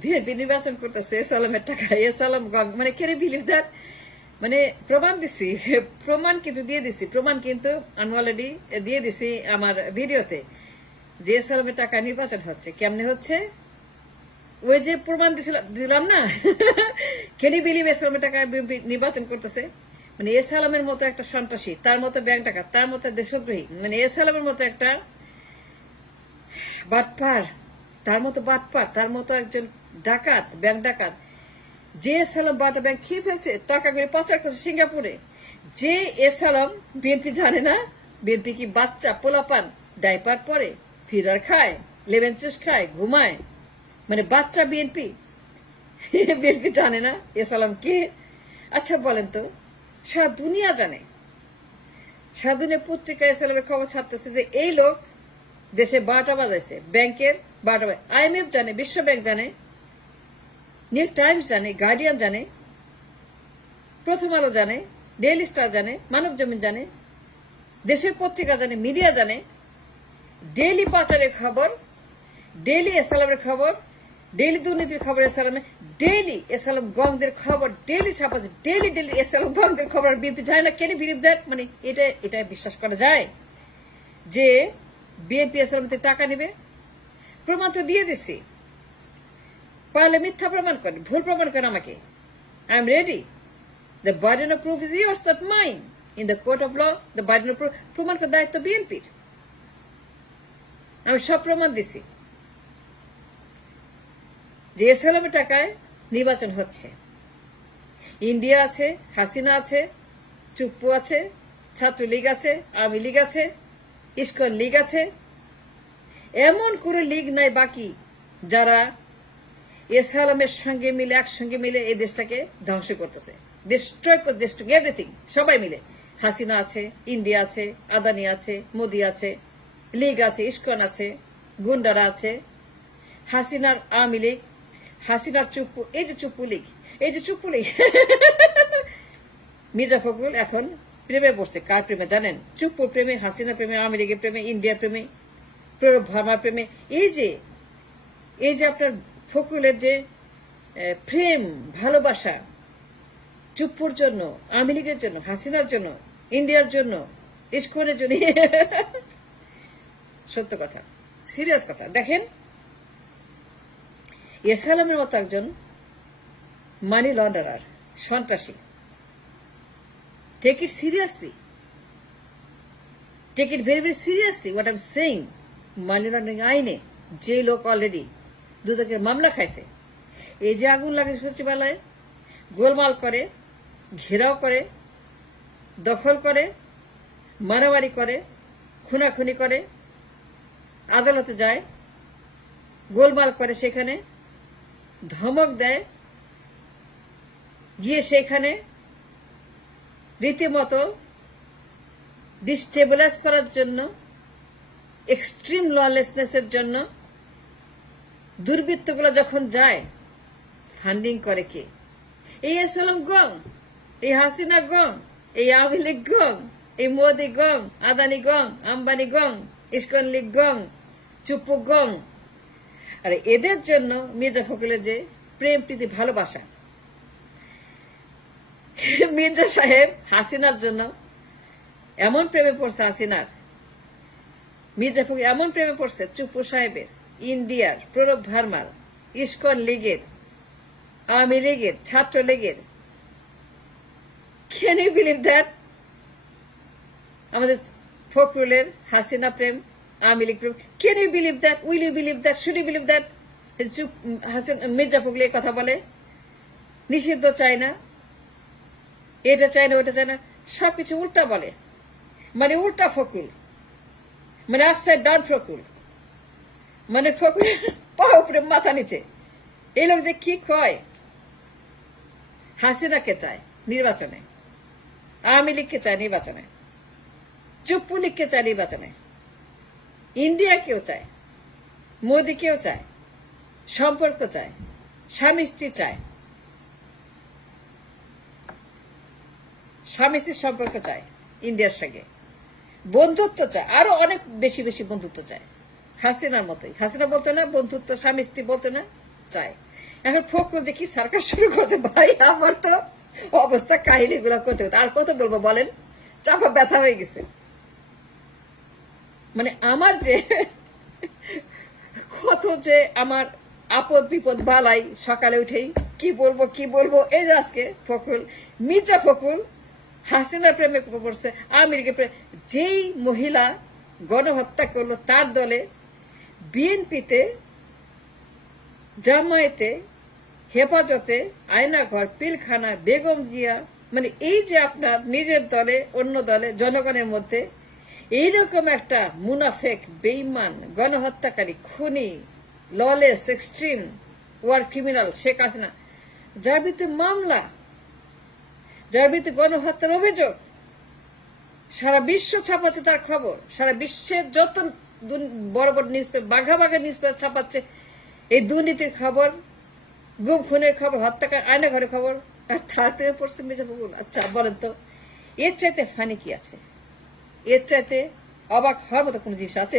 BNP নির্বাচন করতেছে সালামের টাকা, সালাম মানে কেন বিলিভ দ্যাট? মানে প্রমাণ দিছি, প্রমাণ কিন্তু দিয়ে দিছি, প্রমাণ কিন্তু আমি অলরেডি দিয়ে দিছি আমার ভিডিওতে যে সালামের টাকা নির্বাচন হচ্ছে। কেমনে হচ্ছে? ওই যে প্রমাণ দিলাম না, কেন বিলিভ সালামের টাকা নির্বাচন করতেছে। মানে সালামের মতো একটা সন্ত্রাসী, তার মতো ব্যাংক ডাকাত, তার মতো দেশদ্রোহী, মানে সালামের মতো একটা বাটপার, তার মতো একজন ডাকাত, ব্যাংক ডাকাত, যে সালাম বাটা ব্যাংক খেয়ে ফেলছে, টাকাগুলি পাচার করছে সিঙ্গাপুরে। যে সালাম বিএনপি জানে না, বিএনপি কি বাচ্চা পোলাপান ডাইপার পরে, ফিরার খায়, লেমন জুস খায়, ঘুমায়, মানে বাচ্চা বিএনপি। বিএনপি জানে না সালাম কে? আচ্ছা বলেন তো, সারা দুনিয়া জানে, সারা দুনিয়া পত্রিকায় সালামের খবর ছাপতেছে যে এই লোক দেশে 12টা বাজাইছে, ব্যাংকের 12টা বাজায়। IMF জানে, বিশ্ব ব্যাংক জানে, নিউ টাইমস জানে, গার্ডিয়ান জানে, প্রথম আলো জানে, ডেইলি স্টার জানে, মানব জমিন জানে, দেশের পত্রিকা জানে, মিডিয়া জানে। ডেইলি পাচারের খবর, ডেইলি সালামের খবর, ডেইলি দুর্নীতির খবর সালামে, ডেইলি সালাম গংদের খবর ডেইলি ছাপাচ্ছে, ডেইলি সালাম গংদের খবর বিএনপি যায় না। কেন বিলিভ দ্যাট? মানে এটা বিশ্বাস করা যায় যে বিএনপি সালামতে টাকা নেবে? প্রমাণ তো দিয়ে দিছি, পারলে মিথ্যা প্রমাণ করেন, ভুল প্রমাণ করেন আমাকে, I am ready. The burden of proof is yours, not mine. In the court of law the burden of proof, প্রমাণ করার দায়িত্ব বিএনপির। আমি সব প্রমাণ দিছি যে সালামের টাকায় নির্বাচন হচ্ছে। ইন্ডিয়া আছে, হাসিনা আছে, চুপ্পু আছে, ছাত্রলীগ আছে, আওয়ামী লীগ আছে, ইস্কন লীগ আছে, এমন কোনো লীগ নাই বাকি যারা সালামের সঙ্গে মিলে, একসঙ্গে মিলে এই দেশটাকে ধ্বংস করতেছে, ডিস্ট্রয় করে, ডিস্ট্রয় এভরিথিং। সবাই মিলে, হাসিনা আছে, ইন্ডিয়া আছে, আদানি আছে, মোদি আছে, লীগ আছে, ইস্কন আছে, গুন্ডারা আছে, হাসিনার আওয়ামী লীগ, হাসিনার চুপ্পু, এই যে চুপ্পু লীগ, মির্জা ফখরুল এখন প্রেমে পড়ছে। কার প্রেমে জানেন? চুপ্পুর প্রেমে, হাসিনার প্রেমে, আওয়ামী লীগের প্রেমে, ইন্ডিয়ার প্রেমে, প্রণব ভার্মার প্রেমে। এই যে আপনার ফখরুলের যে প্রেম, ভালোবাসা চুপ্পুর জন্য, আওয়ামী লীগের জন্য, হাসিনার জন্য, ইন্ডিয়ার জন্য, ইস্কনের জন্য। সত্য কথা, সিরিয়াস কথা। দেখেন, সালামের মতো একজন মানি লন্ডারার, সন্ত্রাসী, take it seriously, take it very very seriously what I'm saying। Money laundering আইনে যে লোক অলরেডি দুদকের মামলা খাইছে, এই যে আগুন লাগে সচিবালয়ে, গোলমাল করে, ঘেরাও করে, দখল করে, মারামারি করে, খুনাখুনি করে, আদালতে যায়, গোলমাল করে, সেখানে ধমক দেয়, গিয়ে সেখানে রীতিমতো ডিস্টেবিলাইজ করার জন্য, এক্সট্রিম ললেসনেসের জন্য দুর্বৃত্তগুলো যখন যায়, ফান্ডিং করে কে? এই সালাম গং, এই হাসিনা গং, এই আওয়ামী লীগ গং, এই মোদি গং, আদানি গং, আম্বানি গং, ইস্কন লীগ গং, চুপ্পু গং। আর এদের জন্য মির্জা ফখরুলের যে প্রেম প্রীতি ভালোবাসা, মির্জা সাহেব হাসিনার জন্য এমন প্রেমে পড়ছে, হাসিনার, মির্জা ফখরুল এমন প্রেমে পড়ছে চুপ্পু সাহেবের, ইন্ডিয়ার, প্রণব ভার্মার, ইস্কন লীগের, আওয়ামী লীগের, ছাত্র লীগের। Can you believe that? আমাদের ফখরুলের হাসিনা প্রেম, আওয়ামী লীগ প্রেম। Can you believe that? Will you believe that? Should you believe that? Mirza Fakhrul এই কথা বলে, নিষিদ্ধ চায় না, এটা চায় না, ওটা চায় না, সবকিছু উল্টা বলে, মানে উল্টা ফখরুল, মানে আপসাইড ডাউন ফখরুল, মানে ফখরুল পা উপরে মাথা নিচে। এই লোক যে কি কয়, হাসিনাকে চায় নির্বাচনে, আওয়ামী লীগকে চায় নির্বাচনে, চুপ্পু লীগকে চায় নির্বাচনে, ইন্ডিয়াকেও চায়, মোদিকেও চায়, সম্পর্ক চায়, স্বামী স্ত্রী চায়, স্বামী স্ত্রীর সম্পর্ক চায়, ইন্ডিয়ার সঙ্গে বন্ধুত্ব চায়, আরো অনেক বেশি বেশি বন্ধুত্ব চায়। হাসিনার মতোই। হাসিনা বলতে না বন্ধুত্ব, স্বামী স্ত্রী বলতে না চায়। এখন ফখরুল যে কি সার্কাস শুরু করতে, ভাই আমার তো অবস্থা কাহিনী গুলা করতে আর কত বলবো বলেন, চাপা ব্যথা হয়ে গেছে। মানে আমার যে কত যে আমার আপদ বিপদ বালাই, সকালে উঠেই কি বলবো এই যে আজকে ফখরুল, মির্জা ফখরুল হাসিনার প্রেমে পড়ছে, আমেরিকা প্রেমে। যেই মহিলা গণহত্যা করলো তার দলে, বিএনপিতে, জামায়াতে, হেফাজতে, আয়নাঘর, পিলখানা, বেগম জিয়া, মানে এই যে আপনার নিজের দলে অন্য দলে জনগণের মধ্যে এইরকম একটা মুনাফেক, বেঈমান, গণহত্যাকারী, খুনি, lawless, extreme war criminal Sheikh Hasina, যার বিরুদ্ধে মামলা, যার বিরুদ্ধে গণহত্যার অভিযোগ, সারা বিশ্ব ছাপাচ্ছে তার খবর, সারা বিশ্বের যত বড় বড় নিউজ পেপার, বাঘা বাঘা নিউজ পেপার ছাপাচ্ছে এই দুর্নীতির খবর, গুম খুনের খবর, হত্যাকাণ্ড, আয়নাঘরের খবর, আর তার প্রেমে পড়ছে মির্জা ফখরুল। আচ্ছা বলেন তো এর চাইতে ফানি কি আছে? এর চাইতে অবাক হওয়ার মতো কোন জিনিস আছে?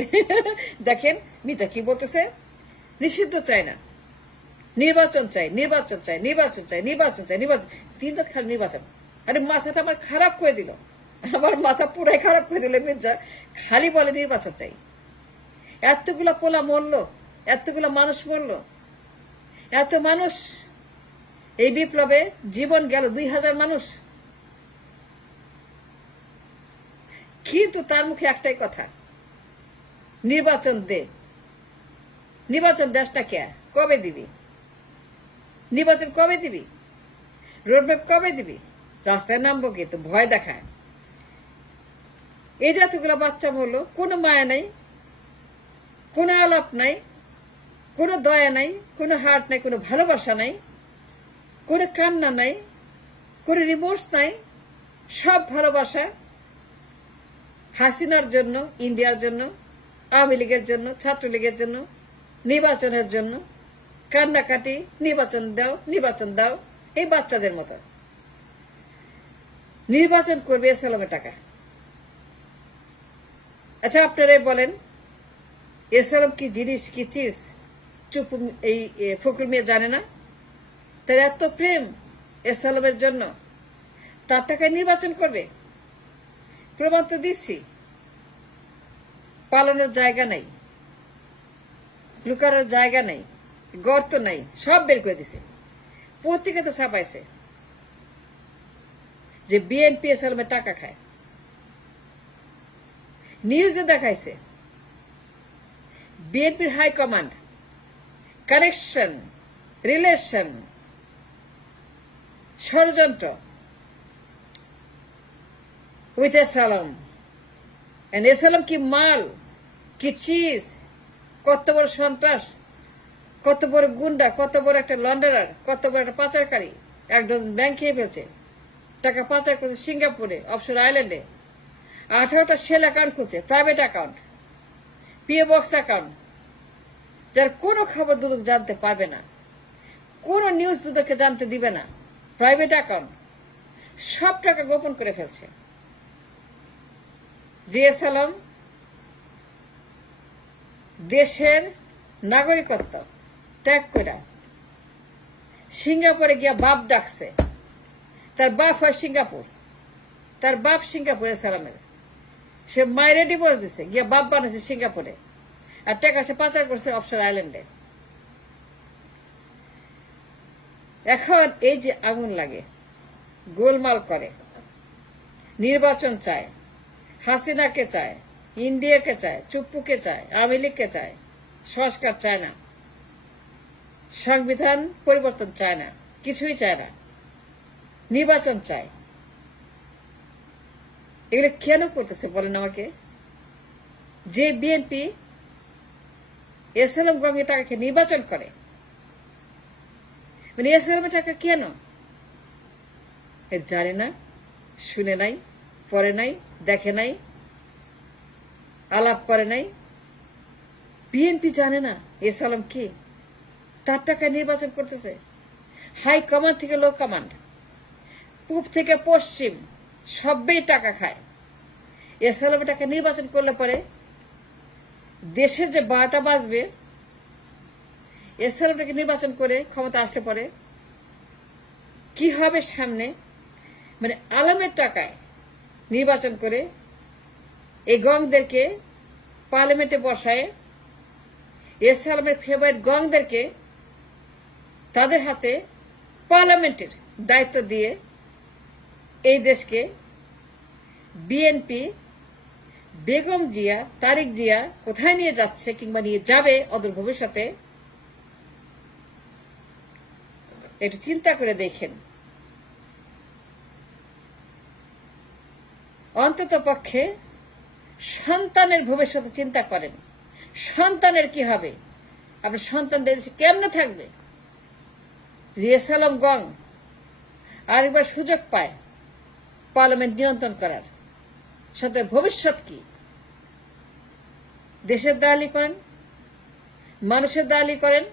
দেখেন মির্জা কি বলতেছে, নিষিদ্ধ চায় না, নির্বাচন চাই, নির্বাচন চাই, নির্বাচন চাই, নির্বাচন চাই, নির্বাচন, 3 রাত খালি নির্বাচন। আরে মাথাটা আমার খারাপ করে দিল, আমার মাথা পুরাই খারাপ করে দিল। মির্জা খালি বলে নির্বাচন চাই। এতগুলা পোলা মরলো, এতগুলা মানুষ মরলো, এত মানুষ এই বিপ্লবে জীবন গেল, 2000 মানুষ, কিন্তু তার মুখে একটাই কথা, নির্বাচন দে। নির্বাচন দেশটা কে কবে দিবি? নির্বাচন কবে দিবি? রোডম্যাপ কবে দিবি? রাস্তায় নামবো কি? তো ভয় দেখায়। এই যতগুলো বাচ্চা মরলো, কোনো মায়া নাই, কোনো আলাপ নাই, কোনো দয়া নাই, কোনো হার্ট নাই, কোনো ভালোবাসা নাই, কোনো কান্না নাই, কোনো রিমোর্স নাই, সব ভালোবাসা হাসিনার জন্য, ইন্ডিয়ার জন্য, আওয়ামী লীগের জন্য, ছাত্রলীগের জন্য, নির্বাচনের জন্য, কান্নাকাটি, নির্বাচন দাও, নির্বাচন দাও, এই বাচ্চাদের মতো। নির্বাচন করবে এসালামের টাকা। আচ্ছা আপনারাই বলেন, এসালাম কি জিনিস, কি চিজ? চুপ এই ফখরুল মিয়া জানে না? তার এত প্রেম এসালামের জন্য, তার টাকায় নির্বাচন করবে? প্রমাণ তো দিচ্ছি। পালানোর জায়গা নাই, লুকানোর জায়গা নাই, গর্ত নাই, সব বের করে দিছে। পত্রিকাতে ছাপাইছে যে বিএনপি এসালামের টাকা খায়, নিউজে দেখাইছে বিএনপির হাইকমান্ড কানেকশন, রিলেশন, ষড়যন্ত্র উইথ এসালাম। এসালাম কি মাল, কি চিজ, কত বড় সন্ত্রাস, কত বড় গুন্ডা, কত বড় একটা লন্ডারার, কত বড় একটা পাচারকারী। একজন ব্যাংক খেয়ে ফেলছে, টাকা পাচার করছে সিঙ্গাপুরে, অফশোর আইল্যান্ডে, 18টা সেল অ্যাকাউন্ট খুলছে, private account, PO box account, যার কোনো খবর দুদক জানতে পারবে না, কোন নিউজ দুদককে জানতে দিবে না, প্রাইভেট অ্যাকাউন্ট, সব টাকা গোপন করে ফেলছে। এসালাম দেশের নাগরিকত্ব ত্যাগ করে সিঙ্গাপুরে গিয়া বাপ ডাকছে। তার বাপ হয় সিঙ্গাপুর, তার বাপ সিঙ্গাপুর এসালামের। সে মায়ের ডিভোর্স দিছে, গিয়া বাপ বানাইছে সিঙ্গাপুরে, আর টাকা সে পাচার করছে অফশোর আইল্যান্ডে। এখন এই যে আগুন লাগে, গোলমাল করে, নির্বাচন চায়, হাসিনাকে চায়, ইন্ডিয়াকে চায়, চুপ্পুকে চায়, আওয়ামী লীগকে চায়, সংস্কার চায় না, সংবিধান পরিবর্তন চায় না, কিছুই চায় না, নির্বাচন চায়। এগুলো কেন করতেছে বলেন আমাকে? যে বিএনপি এসালাম গঙ্গের টাকাকে নির্বাচন করে, মানে এসালামের টাকা কেন জানে না, শুনে নাই, পড়ে নাই, দেখে নাই, আলাপ করে নাই। বিএনপি জানে না এসালাম কি, তার টাকায় নির্বাচন করতেছে। হাই কমান্ড থেকে লো কমান্ড, পূব থেকে পশ্চিম, সবাই টাকা খায়। এসালামের টাকা নির্বাচন করলে পরে দেশের যে 12টা বাজবে এসালামটাকে নির্বাচন করে ক্ষমতা আসতে পারে কি হবে সামনে, মানে আলমের টাকায় নির্বাচন করে এই গংদেরকে পার্লামেন্টে বসায়, এসালামের ফেভারিট গংদেরকে তাদের হাতে পার্লামেন্টের দায়িত্ব দিয়ে এই দেশকে বিএনপি বেগম জিয়া তারেক জিয়া কোথায় নিয়ে যাচ্ছে কিংবা নিয়ে যাবে অদূর ভবিষ্যতে একটু চিন্তা করে দেখেন। অন্তত পক্ষে সন্তানের ভবিষ্যতে চিন্তা করেন, সন্তানের কি হবে, আপনার সন্তানদের কেমনে থাকবে। এসালাম গং আরেকবার সুযোগ পায় পার্লামেন্ট নিয়ন্ত্রণ করার, সাথে ভবিষ্যৎ কি? দেশের দালালি করেন, মানুষের দালালি করেন,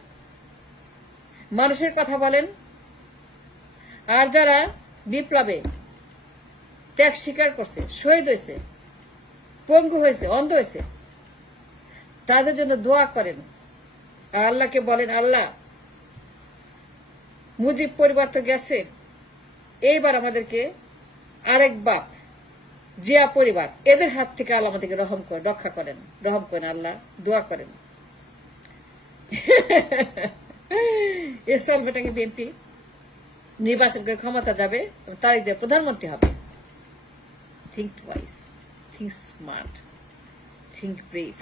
মানুষের কথা বলেন, আর যারা বিপ্লবে ত্যাগ স্বীকার করছে, শহীদ হয়েছে, পঙ্গু হয়েছে, অন্ধ হয়েছে, তাদের জন্য দোয়া করেন। আর আল্লাহকে বলেন, আল্লাহ মুজিব পরিবার তো গেছে, এইবার আমাদেরকে আরেক বাপ জিয়া পরিবার এদের হাত থেকে আল্লাহ আমাদেরকে রক্ষা করেন, রহম করেন, আল্লাহ দোয়া করেন। এসালামটাকে বিএনপি নির্বাচন করে ক্ষমতা যাবে, তারেক জিয়া প্রধানমন্ত্রী হবে। Think twice, think smart, think brave.